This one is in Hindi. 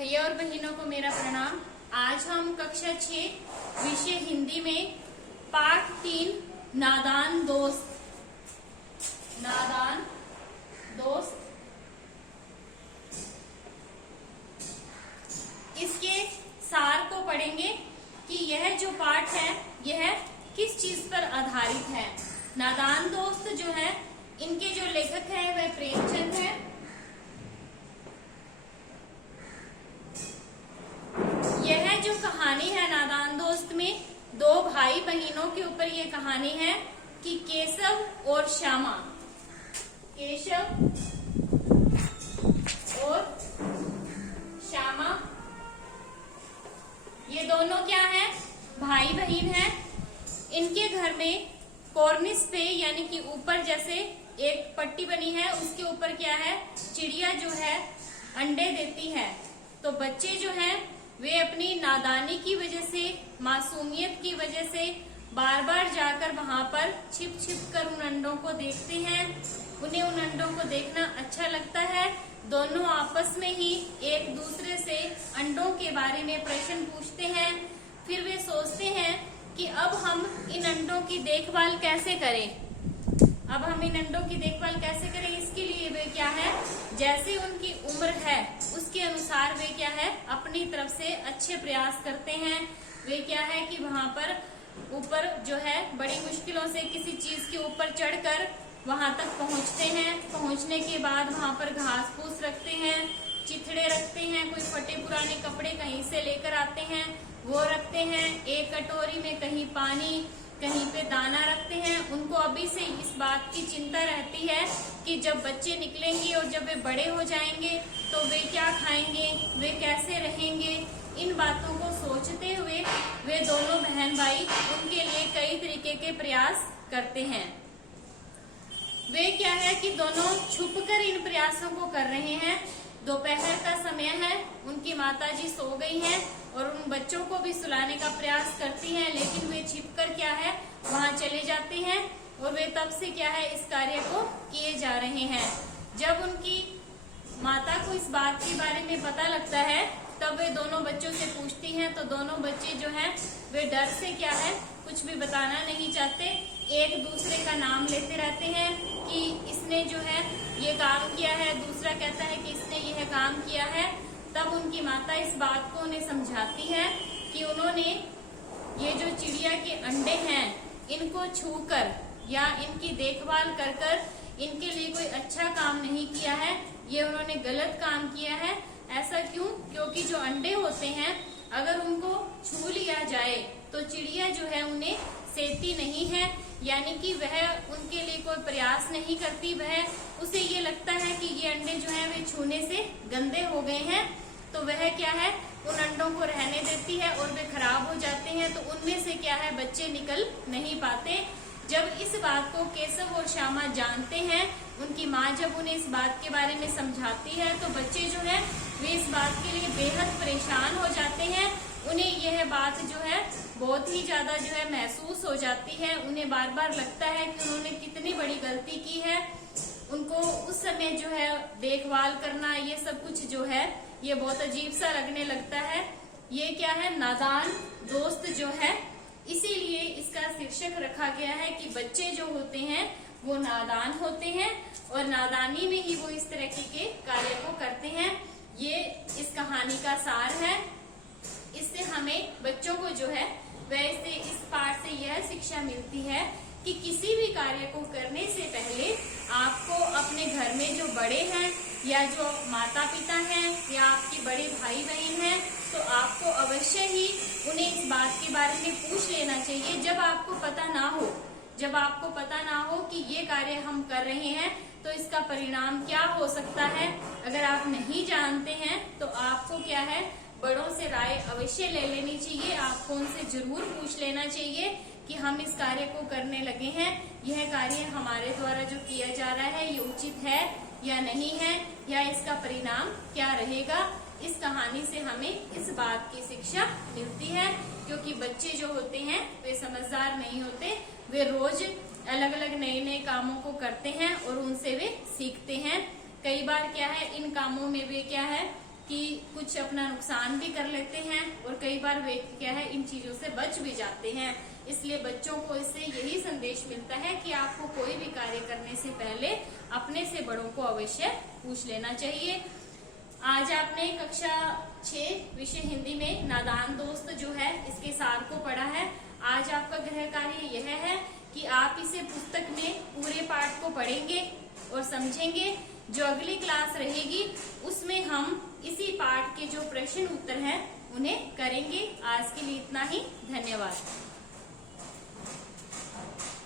भैया और बहनों को मेरा प्रणाम। आज हम कक्षा 6 विषय हिंदी में पाठ 3 नादान दोस्त इसके सार को पढ़ेंगे कि यह जो पाठ है यह किस चीज पर आधारित है। नादान दोस्त जो है इनके जो लेखक है वह प्रेमचंद है। यह जो कहानी है नादान दोस्त में दो भाई बहनों के ऊपर यह कहानी है कि केशव और श्यामा, केशव और श्यामा ये दोनों क्या है, भाई बहन है। इनके घर में कॉर्निस पे यानी कि ऊपर जैसे एक पट्टी बनी है उसके ऊपर क्या है, चिड़िया जो है अंडे देती है। तो बच्चे जो हैं वे अपनी नादानी की वजह से, मासूमियत की वजह से बार बार जाकर वहां पर छिप छिप कर उन अंडों को देखते हैं। उन्हें उन अंडों को देखना अच्छा लगता है। दोनों आपस में ही एक दूसरे से अंडों के बारे में प्रश्न पूछते हैं। फिर वे सोचते हैं कि अब हम इन अंडों की देखभाल कैसे करें, अब हम इन अंडों की देखभाल कैसे करें। इसके लिए वे क्या है, जैसे उनकी उम्र है उसके अनुसार वे क्या है अपनी तरफ से अच्छे प्रयास करते हैं। वे क्या है कि वहां पर ऊपर जो है बड़ी मुश्किलों से किसी चीज के ऊपर चढ़कर वहां तक पहुंचते हैं। पहुंचने के बाद वहां पर घास फूस रखते हैं, चिथड़े रखते हैं, कोई फटे पुराने कपड़े कहीं से लेकर आते हैं वो रखते हैं। एक कटोरी में कहीं पानी, कहीं पे दाना रखते हैं। उनको अभी से इस बात की चिंता रहती है कि जब बच्चे निकलेंगे और जब वे बड़े हो जाएंगे तो वे क्या खाएंगे, वे कैसे रहेंगे। इन बातों को सोचते हुए वे दोनों बहन भाई उनके लिए कई तरीके के प्रयास करते हैं। वे क्या है कि दोनों छुपकर इन प्रयासों को कर रहे हैं। दोपहर का समय है, उनकी माताजी सो गई हैं और उन बच्चों को भी सुलाने का प्रयास करती हैं, लेकिन वे छिपकर क्या है वहां चले जाते हैं और वे तब से क्या है इस कार्य को किए जा रहे हैं। जब उनकी माता को इस बात के बारे में पता लगता है तब वे दोनों बच्चों से पूछती हैं। तो दोनों बच्चे जो हैं वे डर से क्या है कुछ भी बताना नहीं चाहते, एक दूसरे का नाम लेते रहते हैं कि इसने जो है ये काम किया है, दूसरा कहता है कि इसने यह काम किया है। तब उनकी माता इस बात को उन्हें समझाती है कि उन्होंने ये जो चिड़िया के अंडे हैं इनको छूकर या इनकी देखभाल कर कर इनके लिए कोई अच्छा काम नहीं किया है, ये उन्होंने गलत काम किया है। ऐसा क्यों? क्योंकि जो अंडे होते हैं अगर उनको छू लिया जाए तो चिड़िया जो है उन्हें सेती नहीं है, यानी कि वह उनके लिए कोई प्रयास नहीं करती। वह उसे ये लगता है कि ये अंडे जो हैं वे छूने से गंदे हो गए हैं, तो वह क्या है उन अंडों को रहने देती है और वे खराब हो जाते हैं। तो उनमें से क्या है बच्चे निकल नहीं पाते। जब इस बात को केशव और श्यामा जानते हैं, उनकी माँ जब उन्हें इस बात के बारे में समझाती है तो बच्चे जो है वे इस बात के लिए बेहद परेशान हो जाते हैं। उन्हें यह बात जो है बहुत ही ज्यादा जो है महसूस हो जाती है। उन्हें बार बार लगता है कि उन्होंने कितनी बड़ी गलती की है। उनको उस समय जो है देखभाल करना ये सब कुछ जो है ये बहुत अजीब सा लगने लगता है। ये क्या है, नादान दोस्त जो है, इसीलिए इसका शीर्षक रखा गया है कि बच्चे जो होते हैं वो नादान होते हैं और नादानी में ही वो इस तरह के कार्य को करते हैं। ये इस कहानी का सार है। इससे हमें बच्चों को जो है वैसे इस पाठ से यह शिक्षा मिलती है कि किसी भी कार्य को करने से पहले आपको अपने घर में जो बड़े हैं या जो माता पिता हैं या आपके बड़े भाई बहन हैं तो आपको अवश्य ही उन्हें इस बात के बारे में पूछ लेना चाहिए। जब आपको पता ना हो कि ये कार्य हम कर रहे हैं तो इसका परिणाम क्या हो सकता है। अगर आप नहीं जानते हैं तो आपको क्या है बड़ों से राय अवश्य ले लेनी चाहिए। आपको उनसे जरूर पूछ लेना चाहिए कि हम इस कार्य को करने लगे हैं, यह कार्य हमारे द्वारा जो किया जा रहा है ये उचित है या नहीं है, या इसका परिणाम क्या रहेगा। इस कहानी से हमें इस बात की शिक्षा मिलती है, क्योंकि बच्चे जो होते हैं वे समझदार नहीं होते, वे रोज अलग अलग नए नए कामों को करते हैं और उनसे वे सीखते हैं। कई बार क्या है इन कामों में वे क्या है कि कुछ अपना नुकसान भी कर लेते हैं और कई बार व्यक्ति क्या है इन चीजों से बच भी जाते हैं। इसलिए बच्चों को इससे यही संदेश मिलता है कि आपको कोई भी कार्य करने से पहले अपने से बड़ों को अवश्य पूछ लेना चाहिए। आज आपने कक्षा 6 विषय हिंदी में नादान दोस्त जो है इसके सार को पढ़ा है। आज आपका गृह कार्य यह है कि आप इसे पुस्तक में पूरे पाठ को पढ़ेंगे और समझेंगे। जो अगली क्लास रहेगी उसमें हम इसी पाठ के जो प्रश्न उत्तर हैं उन्हें करेंगे। आज के लिए इतना ही, धन्यवाद।